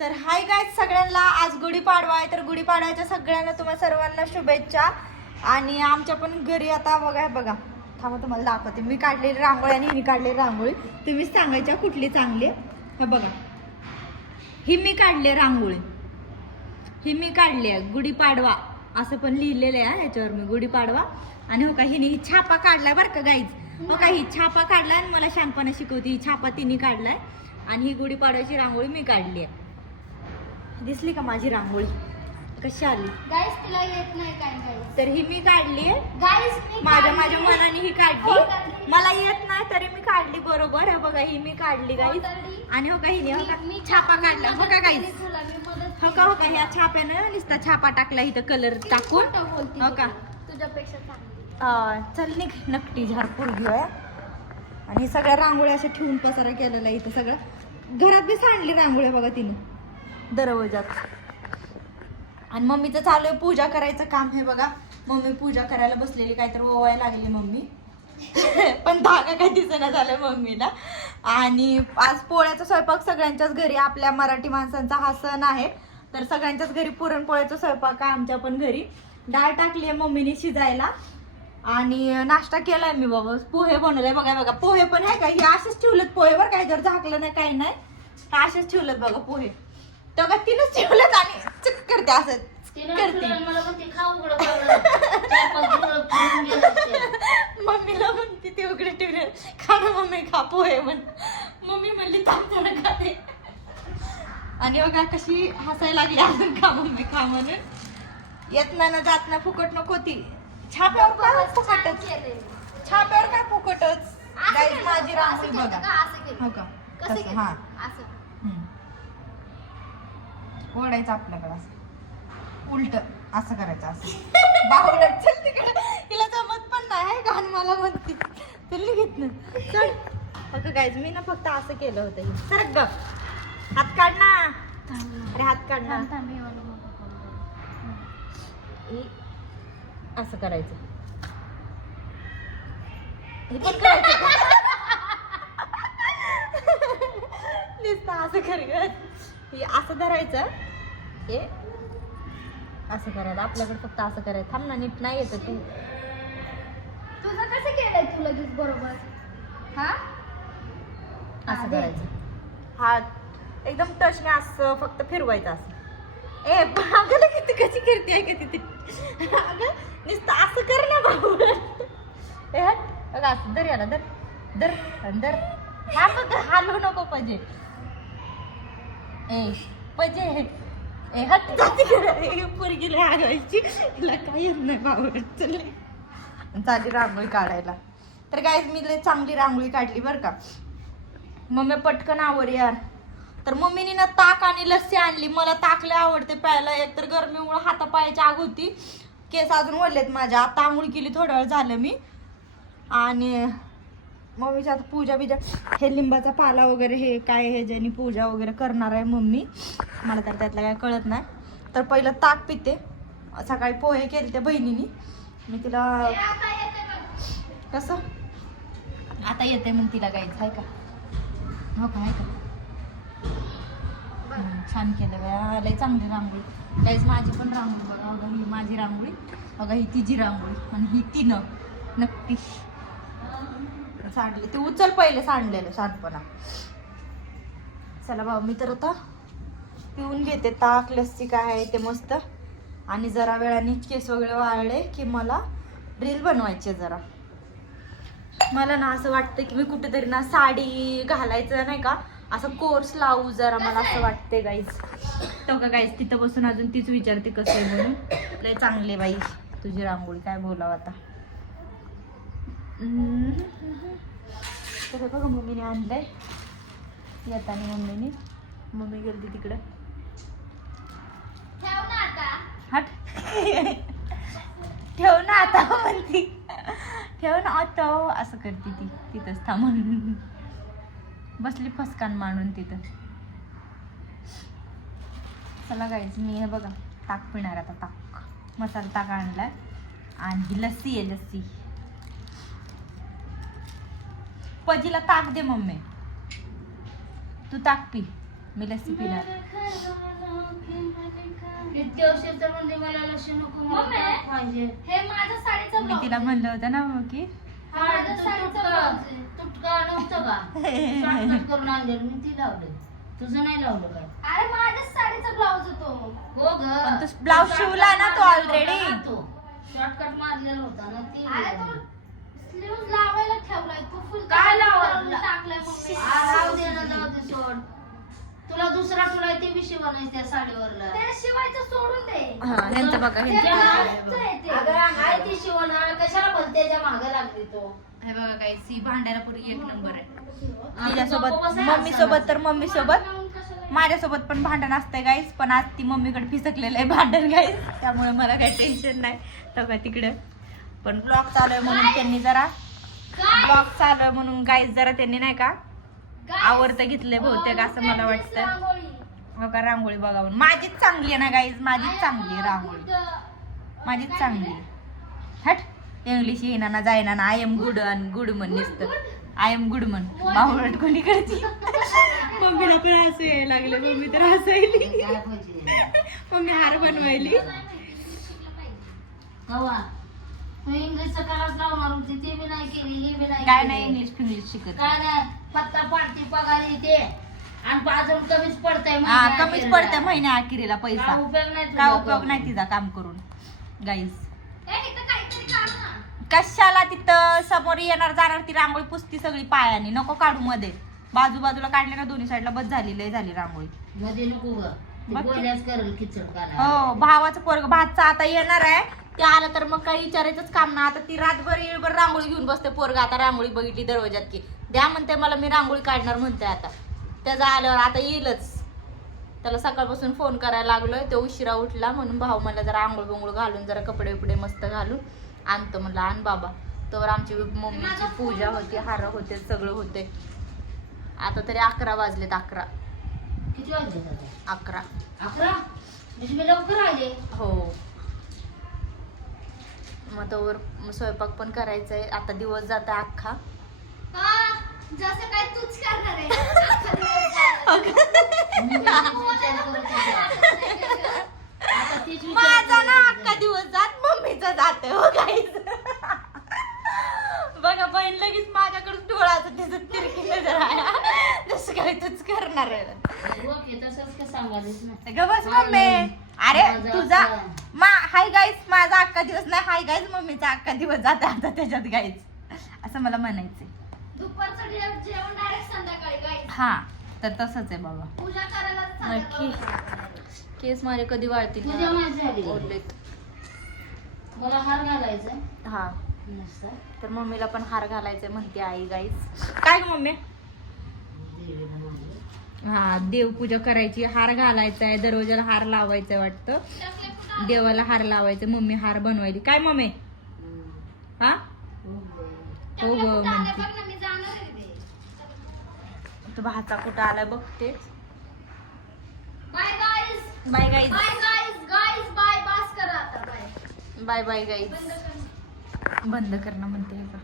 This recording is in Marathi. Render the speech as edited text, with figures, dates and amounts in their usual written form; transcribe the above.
तर हाय गाईज सगळ्यांना, आज गुढीपाडवा आहे. तर गुढीपाडव्याच्या सगळ्यांना तुम्हाला सर्वांना शुभेच्छा. आणि आमच्या पण घरी आता बघा थांबा तुम्हाला दाखवते. मी काढलेली रांगोळी आणि हिने काढलेली रांगोळी. तुम्ही सांगायच्या कुठली चांगली. हे बघा, ही मी काढली रांगोळी, ही मी काढली आहे. गुढीपाडवा असं पण लिहिलेलं आहे ह्याच्यावर मी, गुढीपाडवा. आणि हो का हिने ही छापा काढलाय बरं का गाईज. हो का, ही छापा काढलाय आणि मला शहाणपणा शिकवते. ही छापा तिने काढलाय आणि ही गुढीपाडव्याची रांगोळी मी काढली आहे. दिसली का माझी रांगोळी कशी आली गाईस? तिला येत नाही काय गाईस. तर ही मी काढली आहे गाईस माझ्या मनाने ही काढली. मला येत नाही तरी मी काढली बरोबर. हे बघा, ही मी काढली गाईस. आणि हो का हिने हो का छापा काढला. हो का गाईस, हो का ह्या छाप्यानं नुसता छापा टाकला इथं कलर टाकून. हो का तुझ्यापेक्षा चांगली. चल निघ, नकटी झारपूर घेऊया. आणि सगळ्या रांगोळ्या अशा ठेवून पसारा केलेला इथं सगळं. घरात बी सांडली रांगोळ्या बघा तिने दरवाजात. आणि मम्मीचं चालू आहे पूजा करायचं काम. हे बघा, मम्मी पूजा करायला बसलेली, काहीतरी ओवायला लागली मम्मी. पण धागा काही दिसेना झालं मम्मीला. आणि आज पोळ्याचा स्वयंपाक सगळ्यांच्याच घरी, आपल्या मराठी माणसांचा हा सण आहे. तर सगळ्यांच्याच घरी पुरणपोळ्याचा स्वयंपाक आहे. आमच्या पण घरी डाळ टाकली आहे मम्मीने शिजायला. आणि नाश्ता केलाय मी बाबा, पोहे बनवले. बघा पोहे पण आहे का, हे असेच ठेवलेत पोहे बरं, काही जर झाकलं नाही काही नाही, असेच ठेवलेत बघा पोहे. तेव्हा तिनंच ठेवलेत आणि चक करते असं करते. मम्मीला म्हणते ते उघडे ठेवले, खा ना मम्मी, खा पोहे म्हण. मम्मी म्हणली तांदूळ खाते. आणि बघा कशी हसायला लागली, अजून खा मम्मी खा म्हणून. येत नाही ना जात ना, फुकट नको ती. छाप्यावर काय फुकटच, छाप्यावर काय फुकटच. गाईस माझी रांगोळी बघा. हो का कसं, हा ओढायचं आपल्याकडे असं उलट असं करायचं असं. बाहुल्यात चल तिकडे, तिला जमत पण नाही घाण मला म्हणते. चल घेत ना चल. फक्त गाईज मी ना फक्त असं केलं होतं. सर ग हात काढ ना, अरे हात काढ ना. असं करायचं, हे पण करायचं. नुसतं असं कर, असं धरायचं, हे असं करायचं. आपल्याकडे फक्त असं करायचं. थांब ना, नीट नाही येतं तू. तुझं कसं केलंय तू लगेच बरोबर? हा असं करायचं. हात एकदम टचने असं फक्त फिरवायचं असं. ए अगं किती कशी करते आहे का तिथे. अगं नुसतं असं कर ना बाबू. ए हट अगं असं दर, याला दर दर दर. हा बघ हालू नको पाहिजे. ए पाहिजे ए हट जाते पोरगीला आगायची. तिला काही येत नाही बाबा. चालली रांगोळी काढायला. तर गाईज मी लय चांगली रांगोळी काढली बरं का. मम्मी पटकन आवर यार. तर मम्मीने ना ताक आणि लस्सी आणली. मला ताक लय आवडते प्यायला. एकतर गरमीमुळे हातापायाची आग होती, केस अजून ओढलेत माझ्या. आता आंघोळ केली, थोडा वेळ झालं मी. आणि मम्मीची आता पूजा बिजा, हे लिंबाचा पाला वगैरे हे काय हे ज्यांनी पूजा वगैरे करणार आहे मम्मी. मला तर त्यातलं काय कळत नाही. तर पहिलं ताक पिते. सकाळी पोहे केले त्या बहिणीनी, मी तिला कसं आता येते मग तिला गायचं आहे का. हो का, आहे का. छान केलं बया, लय चांगली रांगोळी. गाईज माझी पण रांगोळी बघा. बघा ही माझी रांगोळी, बघा ही तिची रांगोळी. आणि ही तिनं नक्की सांडली. ते उचल पहिले सांडलेलं शानपणा. चला बाबा, मी तर आता पिऊन घेते ताक लस्सी काय आहे ते मस्त. आणि जरा वेळाने केस वगैरे वाळले की मला रील बनवायचे. जरा मला ना असं वाटतं की मी कुठेतरी ना साडी घालायचं नाही का, असं कोर्स लावू जरा, मला असं वाटते गाईज. तो का गाईज तिथं बसून अजून तीच विचारते कसं आहे म्हणून. लय चांगले बाई तुझी रांगोळी, काय बोलावं आता. तर बघा मम्मीने आणलंय येताना. मम्मी गेली तिकडं. हट ठेव ना आता म्हणती, ठेव ना आता असं करते ती. तिथंच थांबून बसली फसकान मांडून तिथं. चला गाईज मी हे बघा ताक पिणार आता. ताक मसाला ताक आणलाय आणि लस्सी आहे लस्सी. पजीला ताक दे मम्मी, तू ताक पी. मी लस्सी पिणार. इतके औषध तर म्हणजे मला लक्ष नको मला मम्मी. ताप पाहिजे. हे माझ्या साडीचं मी ब्लाऊज तिला म्हणलं होतं ना मग की हा, माझ्या तू साडीचं तुटका ब्लाऊज आहे. तुटका नव्हतं का शॉर्टकट करून आणलं मी ती लावलं. तुझं नाही लावलं काय? अरे माझ्या साडीचा ब्लाऊज होतो. हो ग पण तू ब्लाऊज शिवला ना तो ऑलरेडी. शॉर्टकट मारलेला होता ना ती. अरे तू स्लीव्ह लावायला ठेवलाय तू फुल काय लावायला? टाकलाय मम्मी. राहू दे ना, जाऊ दे सोड. तुला दुसरा तुला ते बी शिवा नाही त्या साडीवरला. ते शिवायचं सोडून दे. हा ह्यांचं बघा ते ह्यांचं ब्लाऊजचं आहे ते. अगं आहे ती शिवणा कशाला बोलते त्याच्या मागे लागली तो. हे बघा काय सी भांड्याला पुरी एक नंबर आहे. आणि तिच्यासोबत गप्प बसायला मम्मी सोबत तर मम्मी सोबत लावून कशाला? माझ्यासोबत पण भांडण असतंय गाईस. पण आज ती मम्मीकडे फिसकलेलं आहे भांडण गाईस, त्यामुळे मला काही टेन्शन नाही. तर का तिकडे पण ब्लॉग चालू आहे म्हणून त्यांनी जरा काय? ब्लॉग चालू आहे म्हणून गाईस जरा त्यांनी नाही का काय? आवडतं घेतलंय बहुतेक असं मला वाटतं. रांगोळी. बघा रांगोळी बघा म्हणून. माझीच चांगली आहे ना गाईज, माझीच चांगली आहे रांगोळी, माझीच चांगली आहे. हट इंग्लिश येईना ना जायना ना. आय एम गुड आणि गुड म्हण नुसतं. आय एम गुड म्हण बावळट कोणीकडची. मम्मीला पण हसू यायला लागले. मम्मी तर हसायली. काय पाहिजे? मम्मी हार बनवायली. कवा तू इंग्लिशचं क्लास लावणार होती ते बी नाही केली हे बी नाही काय केली. नाही इंग्लिश फिंग्लिश शिकत. काय नाही पत्ता पाडती पगार येते आणि अजून कमीच पडतंय हा महिन्या कमीच अखेरला. पडतं महिन्या अखेरीला पैसा. काय उपयोग नाही तुझा काय उपयोग तो. नाही तिचा काम करून गाईज. ए, इथं काहीतरी काढ ना. कशाला तिथं समोर येणार जाणार ती रांगोळी पुसती सगळी पायाने. नको काढू मध्ये. बाजूबाजूला काढली ना दोन्ही साईडला बस झाली लय झाली रांगोळी. मध्ये नको ग ते बघ की. बोलल्याच करेल खिचड काढा. हो भावाचं पोरग भातचा आता येणार आहे. ते आलं तर मग काही विचारायचंच काम ना. आता ती रातभर येळभर रांगोळी घेऊन बसते पोरग. आता रांगोळी बघितली दरवाजात की द्या म्हणते मला, मी रांगोळी काढणार म्हणते. आता त्याचा आल्यावर आता येईलच. त्याला सकाळपासून फोन करायला लागलोय. तो उशिरा उठला म्हणून भाऊ मला जरा आंघोळ बिंगोळ घालून जरा कपडे बिपडे मस्त घालून आणतो म्हणलं. आण बाबा. तर आमची मम्मीची पूजा होती, हार होते, सगळं होते. आता तरी 11 वाजलेत. 11 किती वाजले आता? 11 11 म्हणजे मी लवकर आले. हो. मग तोवर स्वयंपाक पण करायचा आहे. आता दिवस जात आहे अख्खा. हा, जसं काय तूच करणार आहे. मी विचार करत होते. आता तीच विचार माझा ना करत अख्खा होते. दिवस जात मम्मीचा जात हो गाईज. बघा बहीण लगेच माझ्याकडे डोळाचं त्याचं तिरकी नजर आहे. जसं काय तूच करणार आहे. ओके तसंच का सांगालीस ना. ग बस मम्मी. अरे माझा तुझा अख्खा. हाय गाईज माझा अख्खा दिवस नाही. हाय गाईज मम्मीचा अख्खा दिवस जाते आता त्याच्यात गाईज. असं मला म्हणायचंय. दुपारचं जेवण डायरेक्ट संध्याकाळी काय हा तर तसंच आहे बाबा. पूजा करायला नक्की. केस माझे कधी वाळतील तुझ्या माझी झाली. ओरलेत. मला हार घालायचा हा नसता. तर मम्मीला पण हार घालायचंय म्हणते आई गाईज. काय ग मम्मी. देवीला मागलं. हा देवपूजा करायची, हार घालायचा आहे, दरवाजाला हार लावायचंय वाटतं. देवाला हार लावायचं. मम्मी हार बनवायली. काय मम्मी. हा हो ग म्हणते. मी जाणार आहे रे. तो भाचा कुठं आलाय बघते. Bye guys. Bye guys. Bye guys. Guys bye. Pass करा आता. बाय. Bye bye guys. बंद कर. बंद करणं म्हणते हे का.